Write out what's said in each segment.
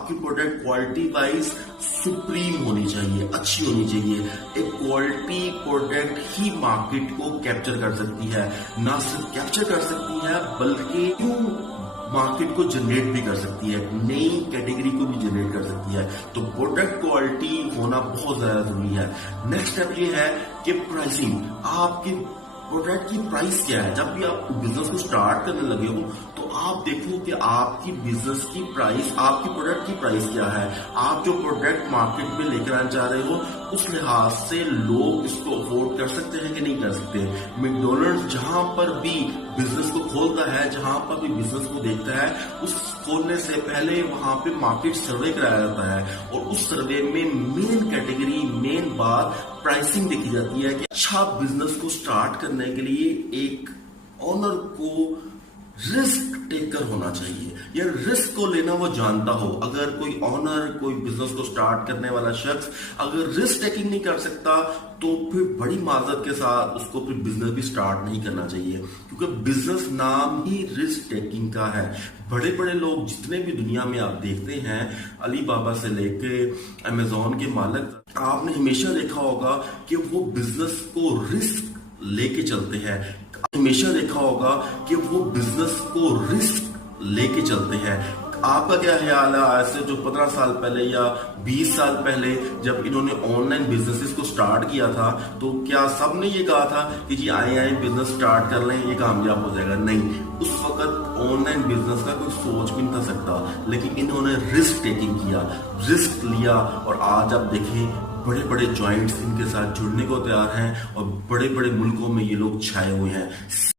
आपकी product quality wise supreme होनी चाहिए, अच्छी होनी चाहिए। एक क्वालिटी प्रोडक्ट ही मार्केट को कैप्चर कर सकती है, ना सिर्फ कैप्चर कर सकती है बल्कि मार्केट को जनरेट भी कर सकती है, नई कैटेगरी को भी जनरेट कर सकती है। तो प्रोडक्ट क्वालिटी होना बहुत ज्यादा जरूरी है। नेक्स्ट स्टेप ये है कि प्राइसिंग, आपकी प्रोडक्ट की प्राइस क्या है। जब भी आप बिजनेस को स्टार्ट करने लगे हो तो आप देखो कि आपकी बिजनेस की प्राइस, आपकी प्रोडक्ट की प्राइस क्या है। आप जो प्रोडक्ट मार्केट में लेकर आना चाह रहे हो उस लिहाज से लोग इसको अफोर्ड कर सकते हैं कि नहीं कर सकते। मैकडॉनल्ड्स जहां पर भी बिजनेस को खोलता है, जहां पर भी बिजनेस को देखता है, उस खोलने से पहले वहां पे मार्केट सर्वे कराया जाता है और उस सर्वे में मेन कैटेगरी, मेन बात प्राइसिंग देखी जाती है कि अच्छा बिजनेस को स्टार्ट करने के लिए एक ओनर को रिस्क टेकर होना चाहिए, या रिस्क को लेना वो जानता हो। अगर कोई ओनर, कोई बिजनेस को स्टार्ट करने वाला शख्स अगर रिस्क टेकिंग नहीं कर सकता तो फिर बड़ी माजरत के साथ उसको फिर बिजनेस भी स्टार्ट नहीं करना चाहिए, क्योंकि बिजनेस नाम ही रिस्क टेकिंग का है। बड़े बड़े लोग जितने भी दुनिया में आप देखते हैं, अली बाबा से लेके अमेजोन के मालिक, आपने हमेशा देखा होगा कि वो बिजनेस को रिस्क लेके चलते हैं। हमेशा देखा होगा कि वो बिजनेस को रिस्क लेके चलते हैं। आपका क्या ख्याल है, आज से जो 15 साल पहले या 20 साल पहले जब इन्होंने ऑनलाइन बिजनेसेस को स्टार्ट किया था तो क्या सबने ये कहा था कि जी आए बिजनेस स्टार्ट कर लें, ये कामयाब हो जाएगा? नहीं, उस वक्त ऑनलाइन बिजनेस का कोई सोच भी नहीं था सकता, लेकिन इन्होंने रिस्क टेकिंग किया, रिस्क लिया और आज आप देखें बड़े बड़े जॉइंट्स इनके साथ जुड़ने को तैयार हैं और बड़े बड़े मुल्कों में ये लोग छाए हुए हैं।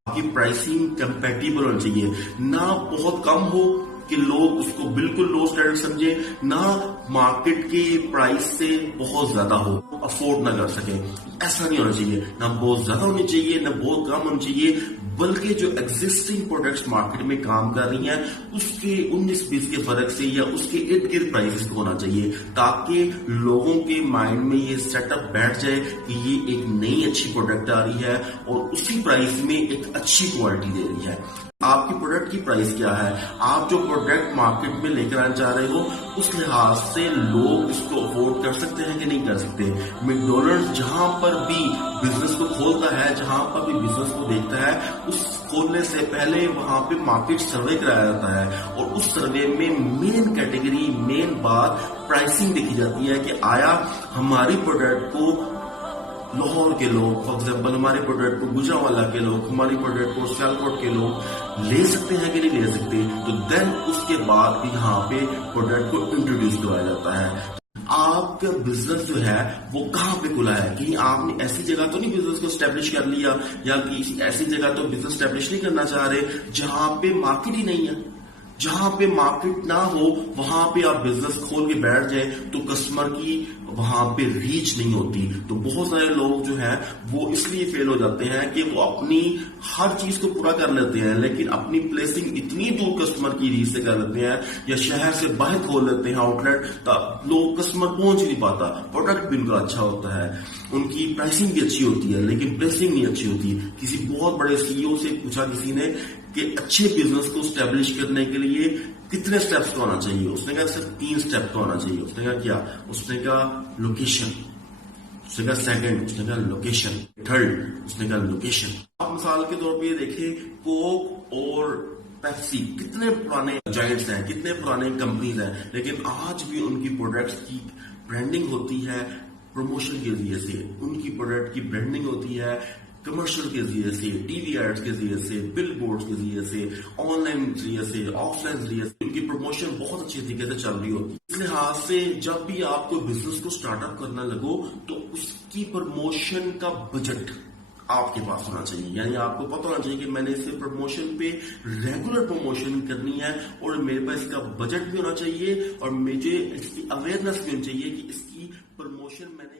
आपकी प्राइसिंग कंपैटिबल होनी चाहिए, ना बहुत कम हो कि लोग उसको बिल्कुल लो स्टैंडर्ड समझे, ना मार्केट के प्राइस से बहुत ज्यादा हो, अफोर्ड ना कर सके। ऐसा नहीं होना चाहिए, ना बहुत ज्यादा होनी चाहिए ना बहुत कम होनी चाहिए, बल्कि जो एग्जिस्टिंग प्रोडक्ट्स मार्केट में काम कर रही हैं उसके 19-20 के फर्क से या उसके इर्द गिर्द प्राइसेस होना चाहिए, ताकि लोगों के माइंड में ये सेटअप बैठ जाए कि ये एक नई अच्छी प्रोडक्ट आ रही है और उसी प्राइस में एक अच्छी क्वालिटी दे रही है। आपकी प्रोडक्ट की प्राइस क्या है, आप जो प्रोडक्ट मार्केट में लेकर आना चाह रहे हो उस लिहाज से लोग इसको अफोर्ड कर सकते हैं कि नहीं कर सकते। मैकडॉनल्ड्स जहां पर भी बिजनेस को खोलता है, जहां पर भी बिजनेस को देखता है, उस खोलने से पहले वहां पे मार्केट सर्वे कराया जाता है और उस सर्वे में मेन कैटेगरी, मेन बात प्राइसिंग देखी जाती है कि आया हमारी प्रोडक्ट को लाहौर के लोग, फॉर एग्जाम्पल हमारे प्रोडक्ट को गुजरांवाला के लोग, हमारी प्रोडक्ट को सियालकोट के लोग ले सकते हैं कि नहीं ले सकते। तो देन उसके बाद यहाँ पे प्रोडक्ट को इंट्रोड्यूस कराया जाता है। आपका बिजनेस जो है वो कहाँ पे खुला है, कहीं आपने ऐसी जगह तो नहीं बिजनेस को स्टैब्लिश कर लिया, या किसी ऐसी जगह तो बिजनेस स्टैब्लिश नहीं करना चाह रहे जहां पे मार्केट ही नहीं है। जहां पे मार्केट ना हो वहां पे आप बिजनेस खोल के बैठ जाए तो कस्टमर की वहां पे रीच नहीं होती। तो बहुत सारे लोग जो हैं वो इसलिए फेल हो जाते हैं कि वो अपनी हर चीज को पूरा कर लेते हैं लेकिन अपनी प्लेसिंग इतनी दूर कस्टमर की रीच से कर लेते हैं या शहर से बाहर खोल लेते हैं आउटलेट, तब लोग कस्टमर पहुंच ही नहीं पाता। प्रोडक्ट भी उनका अच्छा होता है, उनकी प्राइसिंग भी अच्छी होती है लेकिन प्लेसिंग नहीं अच्छी होती। किसी बहुत बड़े सीईओ से पूछा किसी ने कि अच्छे बिजनेस को स्टैब्लिश करने के लिए कितने स्टेप्स का होना चाहिए, उसने कहा सिर्फ 3 स्टेप का होना चाहिए। उसने कहा क्या? उसने कहा लोकेशन, उसने कहा सेकंड, उसने कहा लोकेशन, थर्ड उसने कहा लोकेशन। आप मिसाल के तौर पे देखें, कोक और पेप्सी कितने पुराने जायंट्स हैं, कितने पुराने कंपनीज हैं, लेकिन आज भी उनकी प्रोडक्ट्स की ब्रांडिंग होती है प्रमोशन के जरिए से, उनकी प्रोडक्ट की ब्रांडिंग होती है कमर्शियल के जरिए से, टीवी एड्स के जरिए से, बिल बोर्ड के जरिए से, ऑनलाइन जरिए से, ऑफलाइन जरिए से उनकी प्रमोशन बहुत अच्छी तरीके से चल रही होती है। इस लिहाज से जब भी आप कोई बिजनेस को स्टार्टअप करना लगो तो उसकी प्रमोशन का बजट आपके पास होना चाहिए, यानी आपको पता होना चाहिए कि मैंने इसे प्रमोशन पे रेगुलर प्रमोशन करनी है और मेरे पास इसका बजट भी होना चाहिए और मुझे इसकी अवेयरनेस भी होनी चाहिए कि इसकी प्रमोशन मैंने